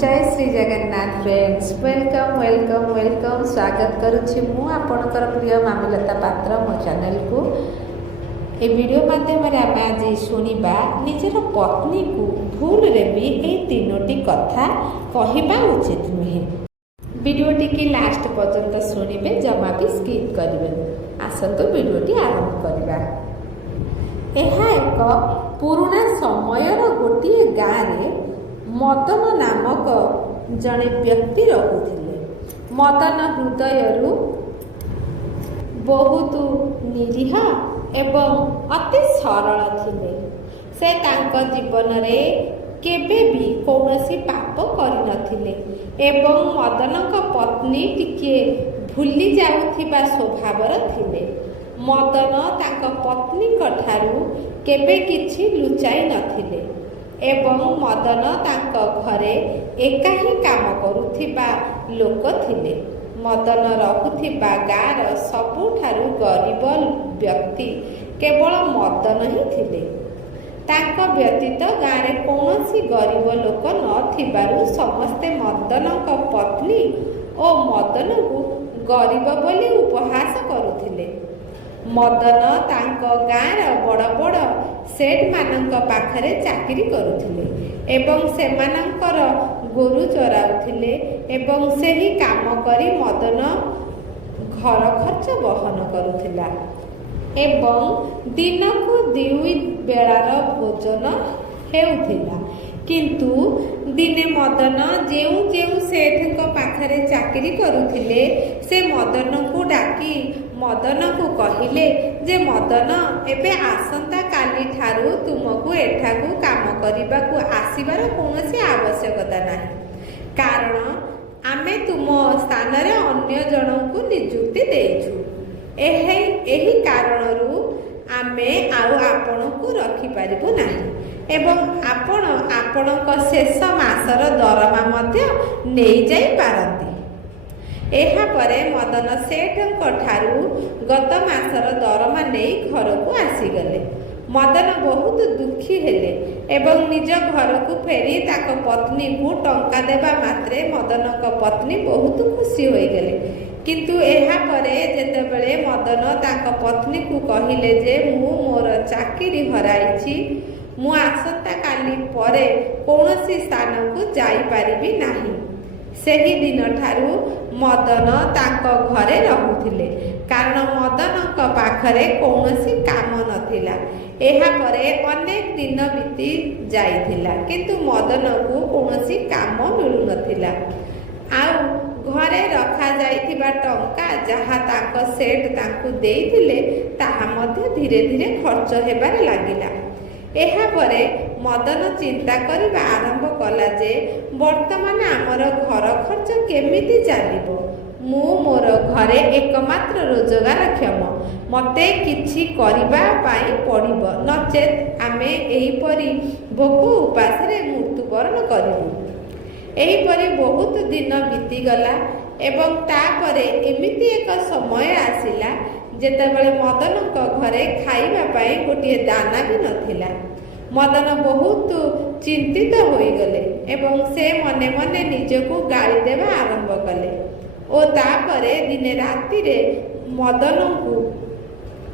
जय Shri Jagannath friends welcome welcome welcome स्वागत करुच्ची मु आपणकर प्रिय मामिलता पात्र मो चैनल को ए वीडियो माध्यम आम आज शुणा निजर पत्नी को भूल रे भी ए तीनोटी कथा कहवा उचित नुहे। वीडियोटी की लास्ट पर्यंत शुणिबे, जमा भी स्किप करेंगे। आसतु वीडियोटी आरंभ करवा। यह एक पुराना समयर गोटे गाँव मदन नामक जड़े व्यक्ति रहुथिले। मदन हृदय बहुत निरीह एवं अति सरल थिले। से तांको जीवन रे केबे भी कौनसी पाप करि नथिले एवं मदनक पत्नी टिके भूली जाउथिबा स्वभावर थिले। मदन तांको पत्नीक ठारू केबे किछि लुचाई नथिले एवं मदन तांको घरे एका ही काम करुथिबा लोक थिले। मदन रहुथिबा गाँर सबुठारु गरीब व्यक्ति केवल मदन ही थिले। तांको व्यतीत गाँरे कौनसी गरीब लोक नथिबारु समस्ते मदनक पत्नी और मदन को गरीब बोली उपहास करुथिले। मदन तांको गाँर बड़ बड़ सेठ मानक पाखरे चाकरी करुथिले एवं सेमानंकर गोरु चराउथिले एवं सेही काम करी मदन घर खर्च बहन करुथिला एवं दिन को दुई बेलार भोजन हेउथिला। किंतु दिने मदन जेउ जेउ सेठ पाखरे चाकरी करुथिले से मदन को डाकी मदन को कहिले जे मदन एबे आसंता काली ठारू तुमको एठाकू काम करिबा को आसीबार कोनोसी आवश्यकता नाही, कारण आमे तुम स्थान रे अन्य जनकू नियुक्ति देइछु। एही कारणरू आमे आउ आपणकू रखि पारिबु नाही एवं आपण आपणक शेष मासर दरमा मध्य नेइ जाई पारंती। एहा परे मदन सेठ ठारू गत मासर दरमा नहीं घर को आसीगले। मदन बहुत दुखी हेले एवं निज घर को फेरी ताक पत्नी को टंका देबा मात्रे मदनक पत्नी बहुत खुशी होई गेले। किंतु एहा परे जेतेबेले मदन ताक पत्नी को कहिले जे मु मोर चाकरी हराइछि, मु आसंता काली परे कौनसी स्थान को जाई पारिबी नाही। सेही दिन ठारू मदन तांको घरे रहुथिले, कारण मदनक पाखरे कौनसी काम नथिला। एहा परे अनेक दिन बीती जाइथिला, किंतु मदन को कौनसी काम मिलु नथिला। आउ घरे रखा जाइथिबा टंका जहा तांको सेठ तांकु देइथिले ताहा मध्ये धीरे धीरे खर्च हेबारे लागिला। एहा परे मदन चिंता करिबा आरंभ कला जे वर्तमान आमर घर खर्च केमिति चलिबो। मु मोर घरे एकमात्र रोजगारक्षम, मते किछि करिबा पाई पड़िबो, नचेत आमे एहीपरि भोक उपास रे मृत्युवरण करिबु। एहीपरि बहुत दिन बीतीगला एवं तापरे एमिति एक समय आसिला जेतेबेले मदनक घरे खाइबा पाई गोटे दाना भी नथिला। मदन बहुत चिंतित होइगले एवं से मने मने निजको गाली देवा आरंभ कले ओ तापरे दिने राति रे मदन को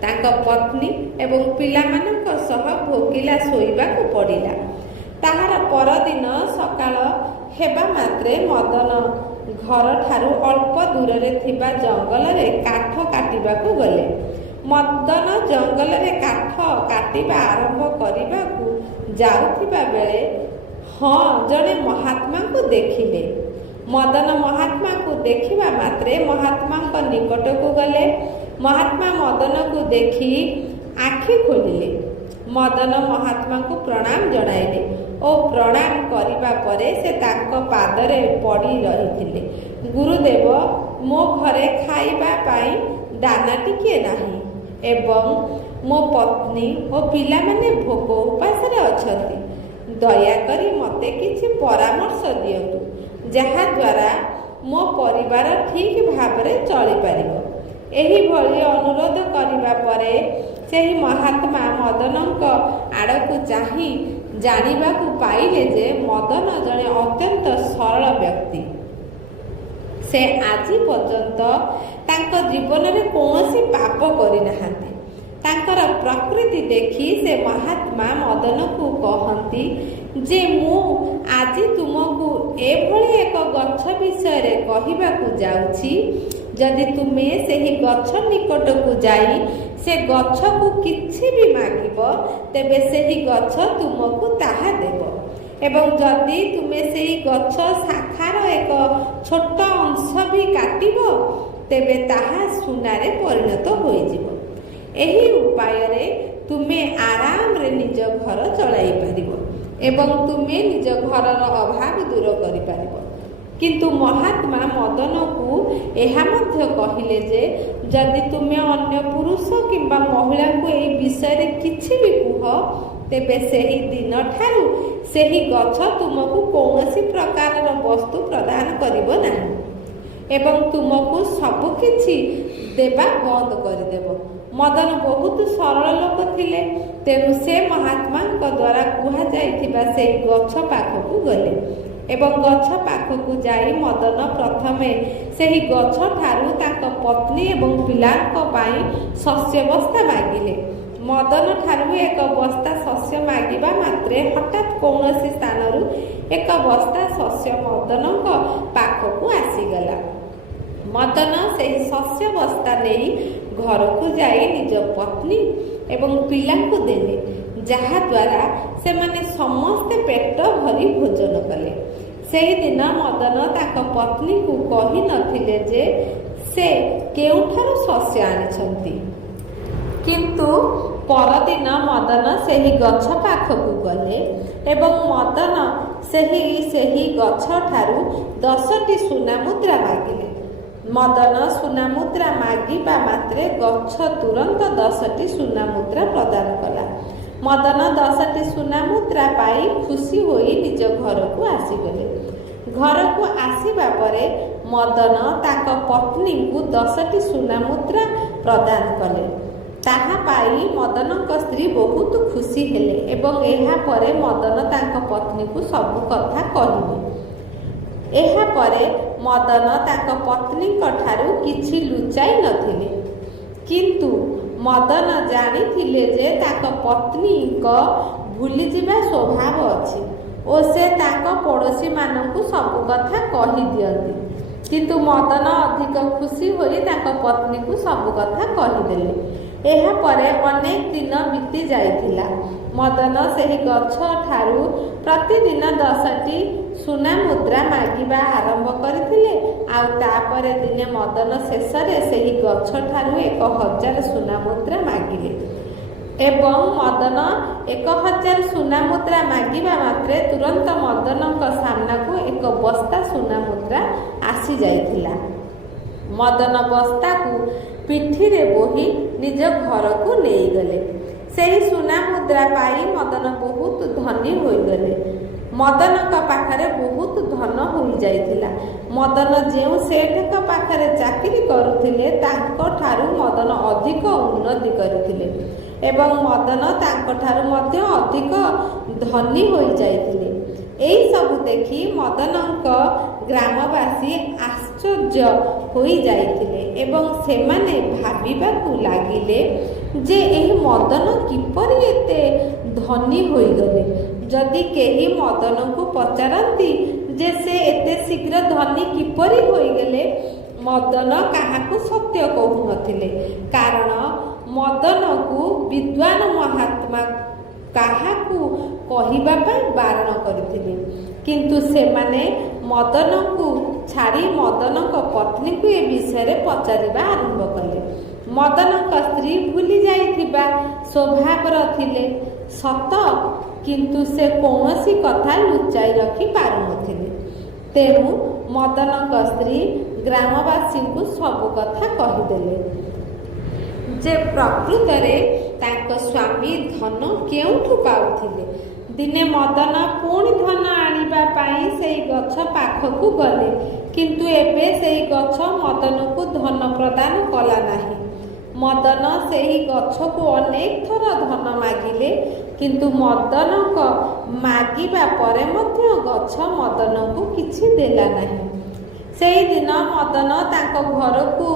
तांको पत्नी एवं पिलामानक सह भोकिला सोइबा को पड़िला। ताहार परदिन सकाळ हेबा मात्रे मदन घर ठारू अल्प दूर रे थिबा जंगल रे काठ काटिबा को गले। मदन जंगल रे काठ काटिबा आरंभ करिबा को जाउथिबा बेले जड़े महात्मा को देखिले। मदन महात्मा को देखिबा मात्रे महात्मा को निकट को गले। महात्मा मदन को देखी आखि खोलिले। मदन महात्मा को प्रणाम जणाइले और प्रणाम करिबा परे से तांको पादरे पड़ी रहिथिले। गुरुदेव, मो घरे खाइबा पाई दाना टिके नाही एवं मो पत्नी और पिला माने भोक उपास रे अछंती। दयाकरी मते किछि परामर्श दियंतु जहा द्वारा मो परिवार ठीक भाबरे चली पारिबो। एही भली अनुरोध करिबा परे सेही महात्मा मदनक आड़कू चाही ଜାଣିବାକୁ ପାଇଲେ ଯେ ମଦନ ଜଣେ ଅତ୍ୟନ୍ତ ସରଳ ବ୍ୟକ୍ତି। ସେ ଆଜି ପର୍ଯ୍ୟନ୍ତ ତାଙ୍କ ଜୀବନରେ କୌଣସି ପାପ କରିନାହାନ୍ତି। ତାଙ୍କର ପ୍ରକୃତି ଦେଖି ସେ ମହାତ୍ମା ମଦନକୁ କହନ୍ତି ଯେ ମୁଁ ଆଜି ତୁମକୁ ଏଭଳି ଏକ ଗଛ ବିଷୟରେ କହିବାକୁ ଯାଉଛି, ଯଦି ତୁମେ ସେହି ଗଛ ନିକଟକୁ ଯାଇ ସେ ଗଛକୁ କିଛି ବି ମାଗିବ, ତେବେ ସେହି ଗଛ ତୁମକୁ ତାହା ଦେବ। ଏବଂ ଯଦି ତୁମେ ସେହି ଗଛ ଶାଖାର ଏକ ଛୋଟ ଅଂଶ ବି କାଟିବ, ତେବେ ତାହା ସୁନାରେ ପରିଣତ ହୋଇଯିବ। ଏହି ଉପାୟରେ ତୁମେ ଆରାମରେ ନିଜ ଘର ଚଳାଇ ପାରିବ ଏବଂ ତୁମେ ନିଜ ଘରର ଅଭାବ ଦୂର କରିପାରିବ। କିନ୍ତୁ ମହାତ୍ମା ମଦନକୁ ଏହା ମଧ୍ୟ କହିଲେ ଯେ ଯଦି ତୁମେ ଅନ୍ୟ ପୁରୁଷ କିମ୍ବା ମହିଳାଙ୍କୁ ଏହି ବିଷୟରେ କିଛି ବି କୁହ, ତେବେ ସେହି ଦିନଠାରୁ ସେହି ଗଛ ତୁମକୁ କୌଣସି ପ୍ରକାରର ବସ୍ତୁ ପ୍ରଦାନ କରିବ ନାହିଁ ଏବଂ ତୁମକୁ ସବୁକିଛି ଦେବା ବନ୍ଦ କରିଦେବ। ମଦନ ବହୁତ ସରଳ ଲୋକ ଥିଲେ, ତେଣୁ ସେ ମହାତ୍ମାଙ୍କ ଦ୍ୱାରା କୁହାଯାଇଥିବା ସେହି ଗଛ ପାଖକୁ ଗଲେ ଏବଂ ଗଛ ପାଖକୁ ଯାଇ ମଦନ ପ୍ରଥମେ ସେହି ଗଛଠାରୁ ତାଙ୍କ ପତ୍ନୀ ଏବଂ ପିଲାଙ୍କ ପାଇଁ ଶସ୍ୟ ବସ୍ତା ମାଗିଲେ। ମଦନ ଠାରୁ ଏକ ବସ୍ତା ଶସ୍ୟ ମାଗିବା ମାତ୍ରେ ହଠାତ୍ କୌଣସି ସ୍ଥାନରୁ ଏକ ବସ୍ତା ଶସ୍ୟ ମଦନଙ୍କ ପାଖକୁ ଆସିଗଲା। ମଦନ ସେହି ଶସ୍ୟ ବସ୍ତା ନେଇ ଘରକୁ ଯାଇ ନିଜ ପତ୍ନୀ ଏବଂ ପିଲାଙ୍କୁ ଦେଲେ, ଯାହାଦ୍ୱାରା ସେମାନେ ସମସ୍ତେ ପେଟ ଭରି ଭୋଜନ କଲେ। ସେହିଦିନ ମଦନ ତାଙ୍କ ପତ୍ନୀଙ୍କୁ କହିନଥିଲେ ଯେ ସେ କେଉଁଠାରୁ ଶସ୍ୟ ଆଣିଛନ୍ତି, କିନ୍ତୁ ପରଦିନ ମଦନ ସେହି ଗଛ ପାଖକୁ ଗଲେ ଏବଂ ମଦନ ସେହି ଗଛଠାରୁ 10ଟି ସୁନା ମୁଦ୍ରା ମାଗିଲେ। ମଦନ ସୁନା ମୁଦ୍ରା ମାଗିବା ମାତ୍ରେ ଗଛ ତୁରନ୍ତ 10ଟି ସୁନା ମୁଦ୍ରା ପ୍ରଦାନ କଲା। ମଦନ 10ଟି ସୁନା ମୁଦ୍ରା ପାଇ ଖୁସି ହୋଇ ନିଜ ଘରକୁ ଆସିଗଲେ। ଘରକୁ ଆସିବା ପରେ ମଦନ ତାଙ୍କ ପତ୍ନୀଙ୍କୁ 10ଟି ସୁନା ମୁଦ୍ରା ପ୍ରଦାନ କଲେ। ତାହା ପାଇ ମଦନଙ୍କ ସ୍ତ୍ରୀ ବହୁତ ଖୁସି ହେଲେ ଏବଂ ଏହାପରେ ମଦନ ତାଙ୍କ ପତ୍ନୀକୁ ସବୁ କଥା କହିଲେ। ଏହାପରେ ମଦନ ତାଙ୍କ ପତ୍ନୀଙ୍କ ଠାରୁ କିଛି ଲୁଚାଇ ନଥିଲେ, କିନ୍ତୁ ମଦନ ଜାଣିଥିଲେ ଯେ ତାଙ୍କ ପତ୍ନୀଙ୍କ ଭୁଲିଯିବା ସ୍ୱଭାବ ଅଛି ଓ ସେ ତାଙ୍କ ପଡ଼ୋଶୀମାନଙ୍କୁ ସବୁ କଥା କହିଦିଅନ୍ତି। କିନ୍ତୁ ମଦନ ଅଧିକ ଖୁସି ହୋଇ ତାଙ୍କ ପତ୍ନୀକୁ ସବୁ କଥା କହିଦେଲେ। ଏହାପରେ ଅନେକ ଦିନ ବିତି ଯାଇଥିଲା। ମଦନ ସେହି ଗଛ ଠାରୁ ପ୍ରତିଦିନ 10ଟି ସୁନା ମୁଦ୍ରା ମାଗିବା ଆରମ୍ଭ କରିଥିଲେ। ଆଉ ତାପରେ ଦିନେ ମଦନ ଶେଷରେ ସେହି ଗଛ ଠାରୁ 1000 ସୁନା ମୁଦ୍ରା ମାଗିଲେ ଏବଂ ମଦନ 1000 ସୁନା ମୁଦ୍ରା ମାଗିବା ମାତ୍ରେ ତୁରନ୍ତ ମଦନଙ୍କ ସାମ୍ନାକୁ ଏକ ବସ୍ତା ସୁନା ମୁଦ୍ରା ଆସିଯାଇଥିଲା। ମଦନ ବସ୍ତାକୁ ପିଠିରେ ବୋହି ନିଜ ଘରକୁ ନେଇଗଲେ। ସେହି ସୁନା ମୁଦ୍ରା ପାଇ ମଦନ ବହୁତ ଧନୀ ହୋଇଗଲେ। ମଦନଙ୍କ ପାଖରେ ବହୁତ ଧନ ହୋଇଯାଇଥିଲା। ମଦନ ଯେଉଁ ସେଠଙ୍କ ପାଖରେ ଚାକିରି କରୁଥିଲେ ତାଙ୍କଠାରୁ ମଦନ ଅଧିକ ଉନ୍ନତି କରିଥିଲେ ଏବଂ ମଦନ ତାଙ୍କଠାରୁ ମଧ୍ୟ ଅଧିକ ଧନୀ ହୋଇଯାଇଥିଲେ। ଏହିସବୁ ଦେଖି ମଦନଙ୍କ ଗ୍ରାମବାସୀ ଆଶ୍ଚର୍ଯ୍ୟ ହୋଇଯାଇଥିଲେ ଏବଂ ସେମାନେ ଭାବିବାକୁ ଲାଗିଲେ ଯେ ଏହି ମଦନ କିପରି ଏତେ ଧନୀ ହୋଇଗଲେ। ଯଦି କେହି ମଦନଙ୍କୁ ପଚାରନ୍ତି ଯେ ସେ ଏତେ ଶୀଘ୍ର ଧନୀ କିପରି ହୋଇଗଲେ, ମଦନ କାହାକୁ ସତ୍ୟ କହୁନଥିଲେ, କାରଣ ମଦନକୁ ବିଦ୍ୱାନ ମହାତ୍ମା କାହାକୁ କହିବା ପାଇଁ ବାରଣ କରିଥିଲେ। କିନ୍ତୁ ସେମାନେ ମଦନକୁ ଛାଡ଼ି ମଦନଙ୍କ ପତ୍ନୀକୁ ଏ ବିଷୟରେ ପଚାରିବା ଆରମ୍ଭ କଲେ। ମଦନଙ୍କ ସ୍ତ୍ରୀ ଭୁଲି ଯାଇଥିବା ସ୍ୱଭାବର ଥିଲେ ସତ, କିନ୍ତୁ ସେ କୌଣସି କଥା ଲୁଚାଇ ରଖି ପାରୁନଥିଲେ। ତେଣୁ ମଦନଙ୍କ ସ୍ତ୍ରୀ ଗ୍ରାମବାସୀଙ୍କୁ ସବୁ କଥା କହିଦେଲେ ଯେ ପ୍ରକୃତରେ ତାଙ୍କ ସ୍ୱାମୀ ଧନ କେଉଁଠୁ ପାଉଥିଲେ। ଦିନେ ମଦନ ପୁଣି ଧନ ଆଣିବା ପାଇଁ ସେହି ଗଛ ପାଖକୁ ଗଲେ, କିନ୍ତୁ ଏବେ ସେହି ଗଛ ମଦନକୁ ଧନ ପ୍ରଦାନ କଲା ନାହିଁ। ମଦନ ସେହି ଗଛକୁ ଅନେକ ଥର ଧନ ମାଗିଲେ, କିନ୍ତୁ ମଦନଙ୍କ ମାଗିବା ପରେ ମଧ୍ୟ ଗଛ ମଦନକୁ କିଛି ଦେଲା ନାହିଁ। ସେଇଦିନ ମଦନ ତାଙ୍କ ଘରକୁ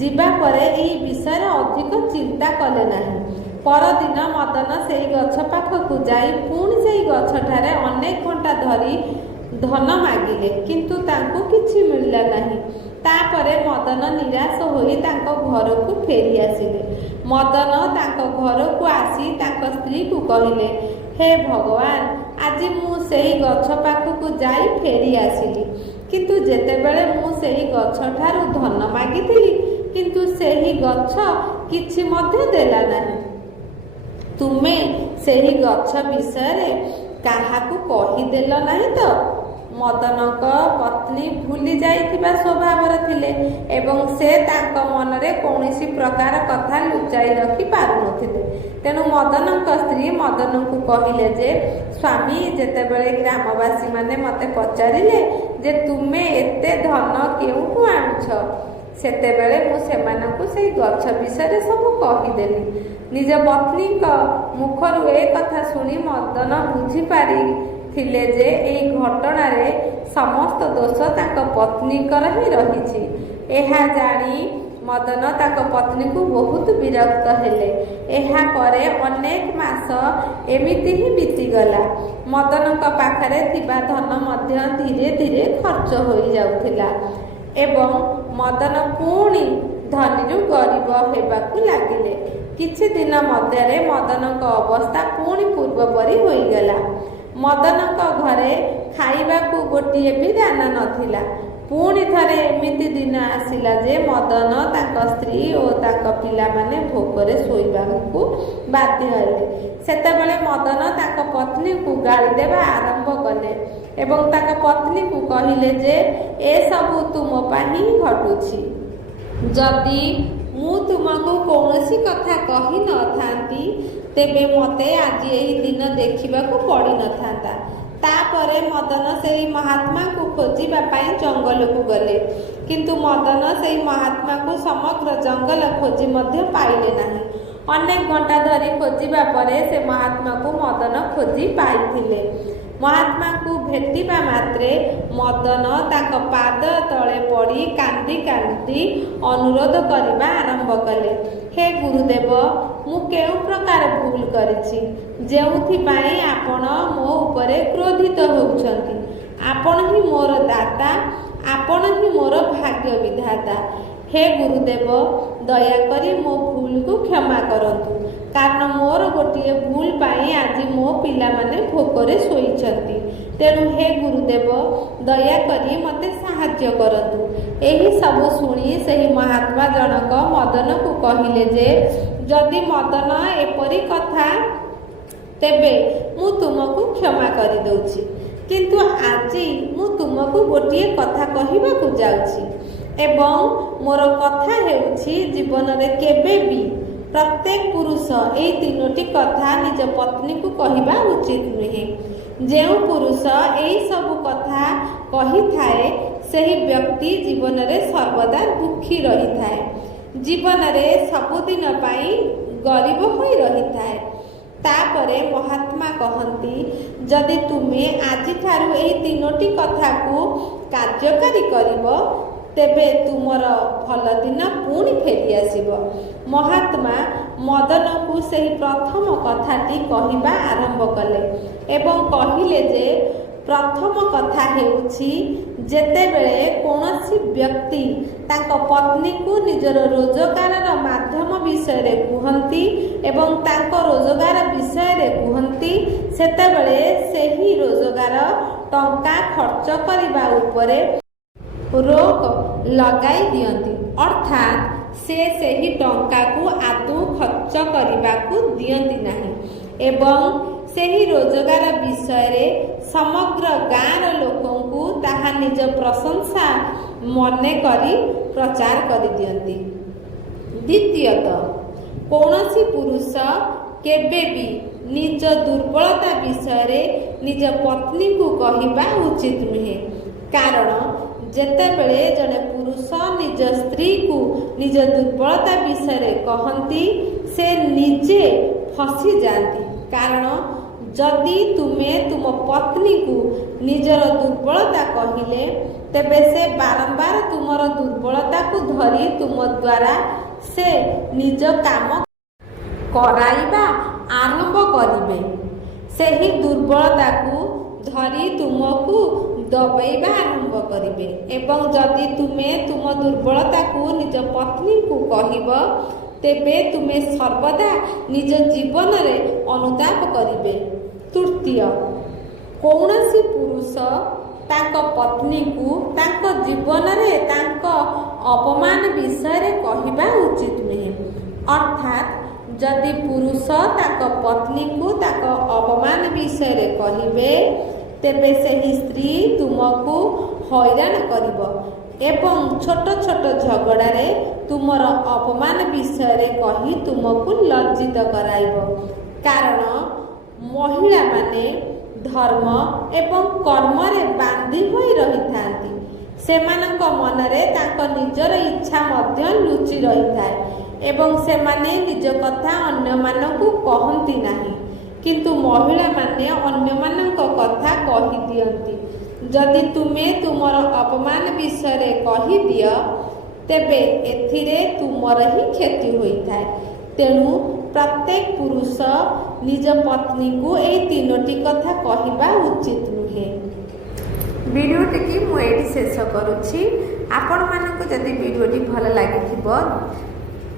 ଯିବା ପରେ ଏହି ବିଷୟରେ ଅଧିକ ଚିନ୍ତା କଲେ ନାହିଁ। ପରଦିନ ମଦନ ସେହି ଗଛ ପାଖକୁ ଯାଇ ପୁଣି ସେହି ଗଛଠାରେ ଅନେକ ଘଣ୍ଟା ଧରି ଧନ ମାଗିଲେ, କିନ୍ତୁ ତାଙ୍କୁ କିଛି ମିଳିଲା ନାହିଁ। ତାପରେ ମଦନ ନିରାଶ ହୋଇ ତାଙ୍କ ଘରକୁ ଫେରି ଆସିଲେ। ମଦନ ତାଙ୍କ ଘରକୁ ଆସି ତାଙ୍କ ସ୍ତ୍ରୀକୁ କହିଲେ, ହେ ଭଗବାନ, ଆଜି ମୁଁ ସେହି ଗଛ ପାଖକୁ ଯାଇ ଫେରି ଆସିଲି, କିନ୍ତୁ ଯେତେବେଳେ ମୁଁ ସେହି ଗଛଠାରୁ ଧନ ମାଗିଥିଲି, କିନ୍ତୁ ସେହି ଗଛ କିଛି ମଧ୍ୟ ଦେଲା ନାହିଁ। ତୁମେ ସେହି ଗଛ ବିଷୟରେ କାହାକୁ କହିଦେଲ ନାହିଁ ତ? ମଦନଙ୍କ ପତ୍ନୀ ଭୁଲି ଯାଇଥିବା ସ୍ୱଭାବର ଥିଲେ ଏବଂ ସେ ତାଙ୍କ ମନରେ କୌଣସି ପ୍ରକାର କଥା ଲୁଚାଇ ରଖି ପାରୁନଥିଲେ। ତେଣୁ ମଦନଙ୍କ ସ୍ତ୍ରୀ ମଦନଙ୍କୁ କହିଲେ ଯେ, ସ୍ୱାମୀ, ଯେତେବେଳେ ଗ୍ରାମବାସୀମାନେ ମୋତେ ପଚାରିଲେ ଯେ ତୁମେ ଏତେ ଧନ କେଉଁଠୁ ଆଣୁଛ, ସେତେବେଳେ ମୁଁ ସେମାନଙ୍କୁ ସେହି ଗଛ ବିଷୟରେ ସବୁ କହିଦେଲି। ନିଜ ପତ୍ନୀଙ୍କ ମୁଖରୁ ଏ କଥା ଶୁଣି ମଦନ ବୁଝିପାରିଥିଲେ ଯେ ଏହି ଘଟଣାରେ ସମସ୍ତ ଦୋଷ ତାଙ୍କ ପତ୍ନୀଙ୍କର ହିଁ ରହିଛି। ଏହା ଜାଣି ମଦନ ତାଙ୍କ ପତ୍ନୀକୁ ବହୁତ ବିରକ୍ତ ହେଲେ। ଏହା ପରେ ଅନେକ ମାସ ଏମିତି ହିଁ ବିତିଗଲା। ମଦନଙ୍କ ପାଖରେ ଥିବା ଧନ ମଧ୍ୟ ଧୀରେ ଧୀରେ ଖର୍ଚ୍ଚ ହୋଇଯାଉଥିଲା ଏବଂ ମଦନ ପୁଣି ଧନୀରୁ ଗରିବ ହେବାକୁ ଲାଗିଲେ। କିଛି ଦିନ ମଧ୍ୟରେ ମଦନଙ୍କ ଅବସ୍ଥା ପୁଣି ପୂର୍ବ ପରି ହୋଇଗଲା। ମଦନଙ୍କ ଘରେ ଖାଇବାକୁ ଗୋଟିଏ ବି ଦାନା ନଥିଲା। ପୁଣି ଥରେ ଏମିତି ଦିନ ଆସିଲା ଯେ ମଦନ, ତାଙ୍କ ସ୍ତ୍ରୀ ଓ ତାଙ୍କ ପିଲାମାନେ ଭୋକରେ ଶୋଇବାକୁ ବାଧ୍ୟ ହେଲେ। ସେତେବେଳେ ମଦନ ତାଙ୍କ ପତ୍ନୀକୁ ଗାଳି ଦେବା ଆରମ୍ଭ କଲେ ଏବଂ ତାଙ୍କ ପତ୍ନୀକୁ କହିଲେ ଯେ ଏସବୁ ତୁମ ପାଇଁ ହିଁ ଘଟୁଛି। ଯଦି ମୁଁ ତୁମକୁ କୌଣସି କଥା କହିନଥାନ୍ତି, ତେବେ ମୋତେ ଆଜି ଏହି ଦିନ ଦେଖିବାକୁ ପଡ଼ିନଥାନ୍ତା। ତାପରେ ମଦନ ସେହି ମହାତ୍ମାଙ୍କୁ ଖୋଜିବା ପାଇଁ ଜଙ୍ଗଲକୁ ଗଲେ, କିନ୍ତୁ ମଦନ ସେହି ମହାତ୍ମାକୁ ସମଗ୍ର ଜଙ୍ଗଲ ଖୋଜି ମଧ୍ୟ ପାଇଲେ ନାହିଁ। ଅନେକ ଘଣ୍ଟା ଧରି ଖୋଜିବା ପରେ ସେ ମହାତ୍ମାକୁ ମଦନ ଖୋଜି ପାଇଥିଲେ। ମହାତ୍ମାଙ୍କୁ ଭେଟିବା ମାତ୍ରେ ମଦନ ତାଙ୍କ ପାଦ ତଳେ ପଡ଼ି କାନ୍ଦି କାନ୍ଦି ଅନୁରୋଧ କରିବା ଆରମ୍ଭ କଲେ, ହେ ଗୁରୁଦେବ, ମୁଁ କେଉଁ ପ୍ରକାର ଭୁଲ କରିଛି ଯେଉଁଥିପାଇଁ ଆପଣ ମୋ ଉପରେ କ୍ରୋଧିତ ହେଉଛନ୍ତି? ଆପଣ ହିଁ ମୋର ଦାତା, ଆପଣ ହିଁ ମୋର ଭାଗ୍ୟ ବିଧାତା। ହେ ଗୁରୁଦେବ, ଦୟାକରି ମୋ ଭୁଲକୁ କ୍ଷମା କରନ୍ତୁ, କାରଣ ମୋର ଗୋଟିଏ ଭୁଲ ପାଇଁ ଆଜି ମୋ ପିଲାମାନେ ଭୋକରେ ଶୋଇଛନ୍ତି। ତେଣୁ ହେ ଗୁରୁଦେବ, ଦୟାକରି ମୋତେ ସାହାଯ୍ୟ କରନ୍ତୁ। ଏହି ସବୁ ଶୁଣି ସେହି ମହାତ୍ମା ଜଣକ ମଦନକୁ କହିଲେ ଯେ, ଯଦି ମଦନ ଏପରି କଥା, ତେବେ ମୁଁ ତୁମକୁ କ୍ଷମା କରିଦେଉଛି, କିନ୍ତୁ ଆଜି ମୁଁ ତୁମକୁ ଗୋଟିଏ କଥା କହିବାକୁ ଯାଉଛି ଏବଂ ମୋର କଥା ହେଉଛି, ଜୀବନରେ କେବେ ବି ପ୍ରତ୍ୟେକ ପୁରୁଷ ଏହି ତିନୋଟି କଥା ନିଜ ପତ୍ନୀକୁ କହିବା ଉଚିତ ନୁହେଁ। ଯେଉଁ ପୁରୁଷ ଏହି ସବୁ କଥା କହିଥାଏ, ସେହି ବ୍ୟକ୍ତି ଜୀବନରେ ସର୍ବଦା ଦୁଃଖୀ ରହିଥାଏ, ଜୀବନରେ ସବୁଦିନ ପାଇଁ ଗରିବ ହୋଇ ରହିଥାଏ। ତାପରେ ମହାତ୍ମା କହନ୍ତି, ଯଦି ତୁମେ ଆଜିଠାରୁ ଏହି ତିନୋଟି କଥାକୁ କାର୍ଯ୍ୟକାରୀ କରିବ, ତେବେ ତୁମର ଭଲ ଦିନ ପୁଣି ଫେରିଆସିବ। ମହାତ୍ମା ମଦନକୁ ସେହି ପ୍ରଥମ କଥାଟି କହିବା ଆରମ୍ଭ କଲେ ଏବଂ କହିଲେ ଯେ, ପ୍ରଥମ କଥା ହେଉଛି, ଯେତେବେଳେ କୌଣସି ବ୍ୟକ୍ତି ତାଙ୍କ ପତ୍ନୀକୁ ନିଜର ରୋଜଗାରର ମାଧ୍ୟମ ବିଷୟରେ କୁହନ୍ତି ଏବଂ ତାଙ୍କ ରୋଜଗାର ବିଷୟରେ କୁହନ୍ତି, ସେତେବେଳେ ସେହି ରୋଜଗାର ଟଙ୍କା ଖର୍ଚ୍ଚ କରିବା ଉପରେ ରୋକ ଲଗାଇ ଦିଅନ୍ତି, ଅର୍ଥାତ୍ ସେ ସେହି ଟଙ୍କାକୁ ଆଦୌ ଖର୍ଚ୍ଚ କରିବାକୁ ଦିଅନ୍ତି ନାହିଁ ଏବଂ ସେହି ରୋଜଗାର ବିଷୟରେ ସମଗ୍ର ଗାଁର ଲୋକଙ୍କୁ ତାହା ନିଜ ପ୍ରଶଂସା ମନେ କରି ପ୍ରଚାର କରିଦିଅନ୍ତି। ଦ୍ୱିତୀୟତଃ, କୌଣସି ପୁରୁଷ କେବେ ବି ନିଜ ଦୁର୍ବଳତା ବିଷୟରେ ନିଜ ପତ୍ନୀକୁ କହିବା ଉଚିତ ନୁହେଁ, କାରଣ ଯେତେବେଳେ ଜଣେ ପୁରୁଷ ନିଜ ସ୍ତ୍ରୀକୁ ନିଜ ଦୁର୍ବଳତା ବିଷୟରେ କହନ୍ତି, ସେ ନିଜେ ଫସିଯାଆନ୍ତି, କାରଣ ଯଦି ତୁମେ ତୁମ ପତ୍ନୀକୁ ନିଜର ଦୁର୍ବଳତା କହିଲେ ତେବେ ସେ ବାରମ୍ବାର ତୁମର ଦୁର୍ବଳତାକୁ ଧରି ତୁମ ଦ୍ୱାରା ସେ ନିଜ କାମ କରାଇବା ଆରମ୍ଭ କରିବେ। ସେହି ଦୁର୍ବଳତାକୁ ଧରି ତୁମକୁ ଦବେଇବା ଆରମ୍ଭ କରିବେ ଏବଂ ଯଦି ତୁମେ ତୁମ ଦୁର୍ବଳତାକୁ ନିଜ ପତ୍ନୀକୁ କହିବ ତେବେ ତୁମେ ସର୍ବଦା ନିଜ ଜୀବନରେ ଅନୁତାପ କରିବେ। ତୃତୀୟ, କୌଣସି ପୁରୁଷ ତାଙ୍କ ପତ୍ନୀକୁ ତାଙ୍କ ଜୀବନରେ ତାଙ୍କ ଅପମାନ ବିଷୟରେ କହିବା ଉଚିତ ନୁହେଁ। ଅର୍ଥାତ୍ ଯଦି ପୁରୁଷ ତାଙ୍କ ପତ୍ନୀକୁ ତାଙ୍କ ଅପମାନ ବିଷୟରେ କହିବେ ତେବେ ସେହି ସ୍ତ୍ରୀ ତୁମକୁ ହଇରାଣ କରିବ ଏବଂ ଛୋଟ ଛୋଟ ଝଗଡ଼ାରେ ତୁମର ଅପମାନ ବିଷୟରେ କହି ତୁମକୁ ଲଜ୍ଜିତ କରାଇବ। କାରଣ ମହିଳାମାନେ ଧର୍ମ ଏବଂ କର୍ମରେ ବାନ୍ଧି ହୋଇ ରହିଥାନ୍ତି। ସେମାନଙ୍କ ମନରେ ତାଙ୍କ ନିଜର ଇଚ୍ଛା ମଧ୍ୟ ଲୁଚି ରହିଥାଏ ଏବଂ ସେମାନେ ନିଜ କଥା ଅନ୍ୟମାନଙ୍କୁ କହନ୍ତି ନାହିଁ, କିନ୍ତୁ ମହିଳାମାନେ ଅନ୍ୟମାନଙ୍କ କଥା କହିଦିଅନ୍ତି। ଯଦି ତୁମେ ତୁମର ଅପମାନ ବିଷୟରେ କହିଦିଅ ତେବେ ଏଥିରେ ତୁମର ହିଁ କ୍ଷତି ହୋଇଥାଏ। ତେଣୁ ପ୍ରତ୍ୟେକ ପୁରୁଷ ନିଜ ପତ୍ନୀକୁ ଏହି 3ଟି କଥା କହିବା ଉଚିତ ନୁହେଁ। ଭିଡ଼ିଓଟିକି ମୁଁ ଏଇଠି ଶେଷ କରୁଛି। ଆପଣମାନଙ୍କୁ ଯଦି ଭିଡ଼ିଓଟି ଭଲ ଲାଗିଥିବ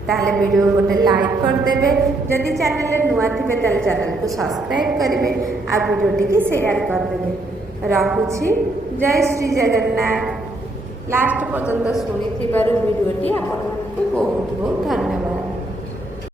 ତାହେଲେ ଭିଡ଼ିଓ ଗୋଟେ ଲାଇକ୍ କରିଦେବେ। ଯଦି ଚ୍ୟାନେଲରେ ନୂଆ ଥିବେ ତାହେଲେ ଚ୍ୟାନେଲକୁ ସବସ୍କ୍ରାଇବ୍ କରିବେ ଆଉ ଭିଡ଼ିଓଟିକି ସେୟାର କରିଦେବେ। ରହୁଛି। ଜୟ ଶ୍ରୀ ଜଗନ୍ନାଥ। ଲାଷ୍ଟ ପର୍ଯ୍ୟନ୍ତ ଶୁଣିଥିବାରୁ ଭିଡ଼ିଓଟି ଆପଣମାନଙ୍କୁ ବହୁତ ବହୁତ ଧନ୍ୟବାଦ।